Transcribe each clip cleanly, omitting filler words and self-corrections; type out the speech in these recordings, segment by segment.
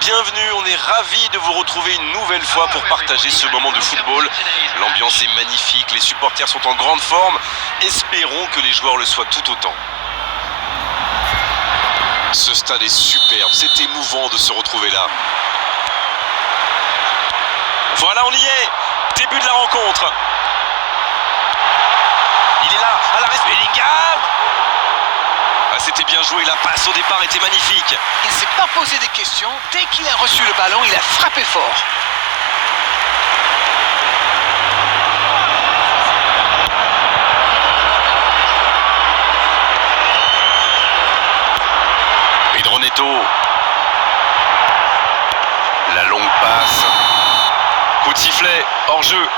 bienvenue, on est ravis de vous retrouver une nouvelle fois pour partager ce moment de football. L'ambiance est magnifique, les supporters sont en grande forme. Espérons que les joueurs le soient tout autant. Ce stade est superbe, c'est émouvant de se retrouver là. Voilà, on y est. Début de la rencontre. Il est là, à l'arrêt, Bellingham. Ah, c'était bien joué, la passe au départ était magnifique. Il ne s'est pas posé des questions. Dès qu'il a reçu le ballon, il a frappé fort. Pedro Neto. La longue passe. Coup de sifflet, hors jeu.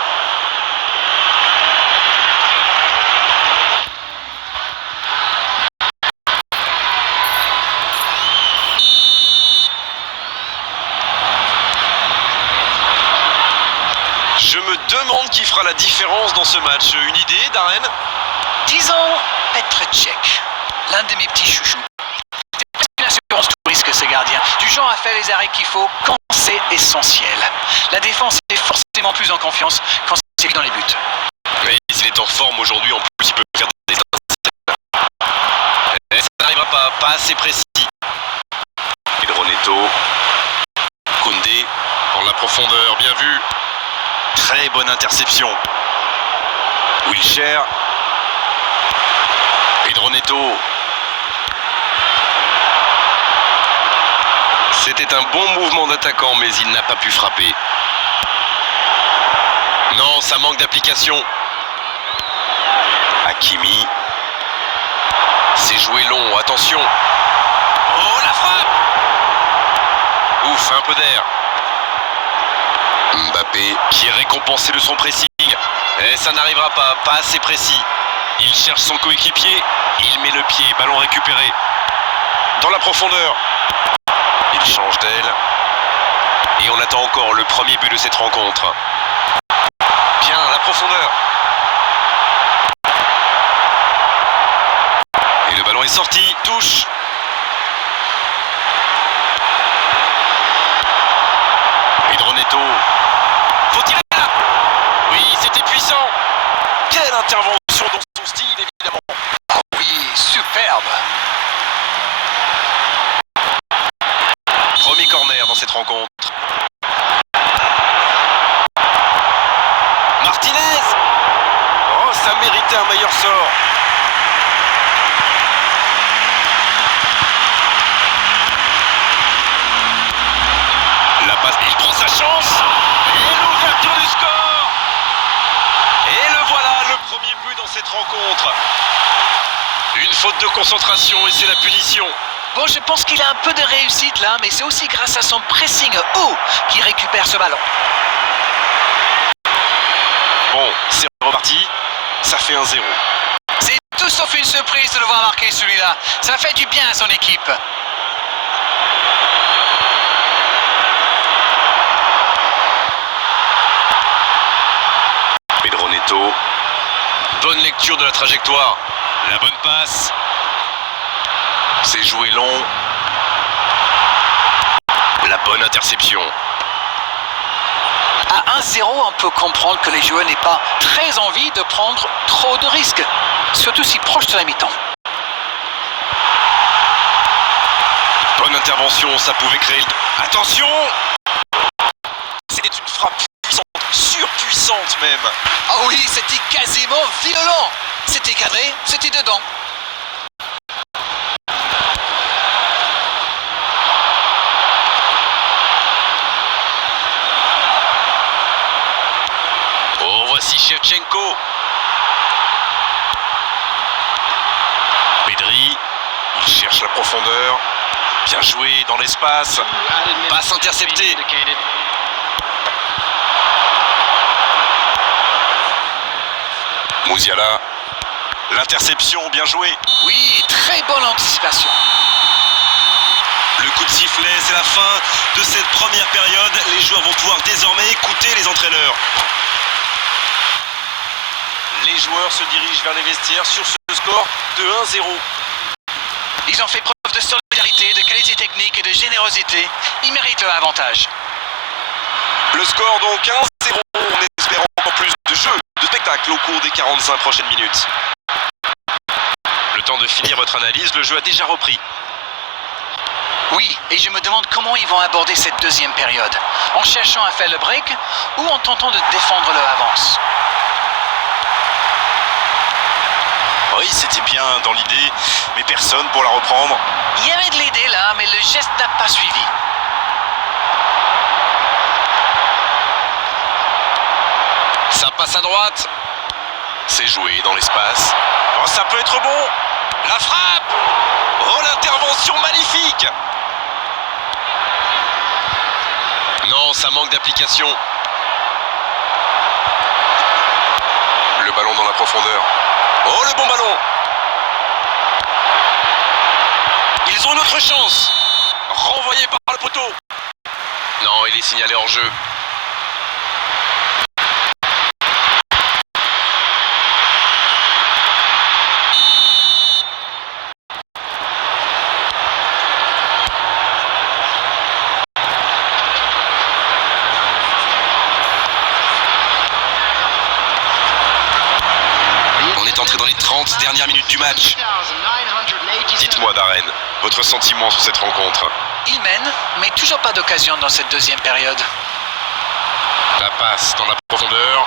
Je me demande qui fera la différence dans ce match. Une idée, Darren? Disons Petr Cech, l'un de mes petits chouchous. C'est une assurance tout risque, ce gardien. Du genre à faire les arrêts qu'il faut quand c'est essentiel. La défense est forcément plus en confiance quand c'est dans les buts. Mais il est en forme aujourd'hui, en plus il peut faire des et ça n'arrivera pas assez précis. Pedro Neto. Koundé dans la profondeur, bien vu. Très bonne interception. Wilshere. Pedro Neto. C'était un bon mouvement d'attaquant, mais il n'a pas pu frapper. Non, ça manque d'application. Hakimi. C'est joué long, attention. Oh, la frappe! Ouf, un peu d'air. Mbappé qui est récompensé de son pressing. Et ça n'arrivera pas assez précis. Il cherche son coéquipier. Il met le pied, ballon récupéré. Dans la profondeur. Il change d'aile. Et on attend encore le premier but de cette rencontre. Bien, la profondeur. Et le ballon est sorti, touche. Pedro Neto. Faut-il là? Oui, c'était puissant. Quelle intervention dans son style, évidemment. Oh oui, superbe. Premier corner dans cette rencontre. Martinez. Oh, ça méritait un meilleur sort. La passe, il prend sa chance. Et l'ouverture du score. Et le voilà, le premier but dans cette rencontre. Une faute de concentration et c'est la punition. Bon, je pense qu'il a un peu de réussite là, mais c'est aussi grâce à son pressing haut qu'il récupère ce ballon. Bon, c'est reparti. Ça fait 1-0. C'est tout sauf une surprise de le voir marquer celui-là. Ça fait du bien à son équipe. Pedro Neto. Bonne lecture de la trajectoire. La bonne passe. C'est joué long. La bonne interception. À 1-0, on peut comprendre que les joueurs n'aient pas très envie de prendre trop de risques, surtout si proche de la mi-temps. Bonne intervention, ça pouvait créer le... Attention! C'était une frappe puissante, surpuissante même. Ah oui, c'était quasiment violent. C'était cadré, c'était dedans. Oh, voici Shevchenko. Pedri, il cherche la profondeur. Bien joué dans l'espace. Passe interceptée. Musiala. L'interception, bien joué. Oui, très bonne anticipation. Le coup de sifflet, c'est la fin de cette première période. Les joueurs vont pouvoir désormais écouter les entraîneurs. Les joueurs se dirigent vers les vestiaires sur ce score de 1-0. Ils ont fait preuve de solidarité d'agilité, de qualité technique et de générosité. Ils méritent leur avantage. Le score donc 1-0, en espérant encore plus de jeu, de spectacle au cours des 45 prochaines minutes. Le temps de finir votre analyse, le jeu a déjà repris. Oui, et je me demande comment ils vont aborder cette deuxième période. En cherchant à faire le break ou en tentant de défendre leur avance. Oui, c'était bien dans l'idée, mais personne pour la reprendre. Il y avait de l'idée là, mais le geste n'a pas suivi. Ça passe à droite. C'est joué dans l'espace. Oh, ça peut être bon. La frappe. Oh, l'intervention magnifique. Non, ça manque d'application. Le ballon dans la profondeur. Oh, le bon ballon. Ils ont une autre chance. Renvoyé par le poteau. Non, il est signalé hors jeu. Entré dans les 30 dernières minutes du match. Dites-moi, Darren, votre sentiment sur cette rencontre? Ils mènent, mais toujours pas d'occasion dans cette deuxième période. La passe dans la profondeur.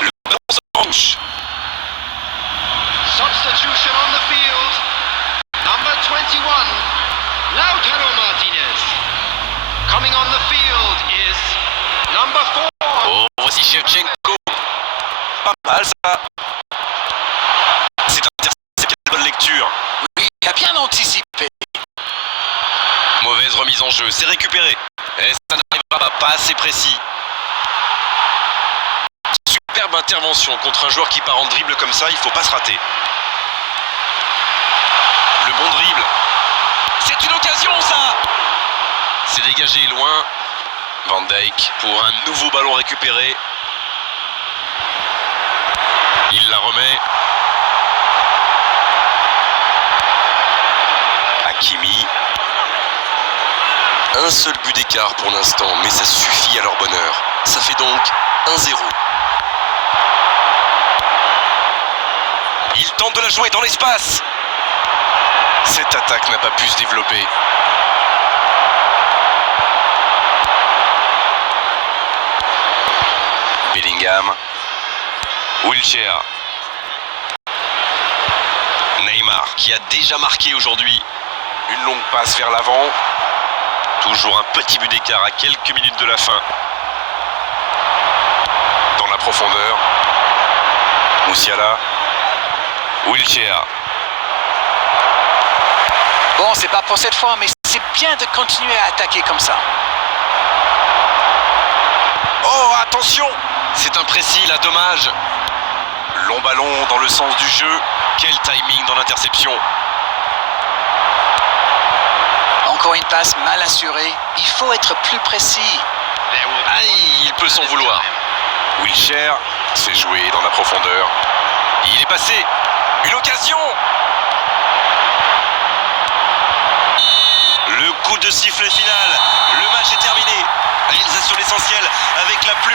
Le ballon se penche. Substitution on the field. Number 21, Lautaro Martinez. Coming on the field is number 4. Oh, voici Shevchenko. Pas mal ça. C'est quelle bonne lecture. Oui, il a bien anticipé. Mauvaise remise en jeu, c'est récupéré. Et ça n'arrivera pas assez précis. Superbe intervention contre un joueur qui part en dribble comme ça, il faut pas se rater. Le bon dribble. C'est une occasion ça. C'est dégagé loin. Van Dijk pour un nouveau ballon récupéré. Il la remet. Hakimi. Un seul but d'écart pour l'instant, mais ça suffit à leur bonheur. Ça fait donc 1-0. Il tente de la jouer dans l'espace. Cette attaque n'a pas pu se développer. Bellingham. Wilshere. Neymar qui a déjà marqué aujourd'hui. Une longue passe vers l'avant. Toujours un petit but d'écart à quelques minutes de la fin. Dans la profondeur. Musiala. Wilshere. Bon, c'est pas pour cette fois, mais c'est bien de continuer à attaquer comme ça. Oh, attention! C'est imprécis là, dommage. Long ballon dans le sens du jeu. Quel timing dans l'interception. Encore une passe mal assurée. Il faut être plus précis. Aïe, il peut s'en vouloir. Wilshere, c'est joué dans la profondeur. Il est passé. Une occasion. Le coup de sifflet final. Le match est terminé. Réalisation l'essentiel avec la plus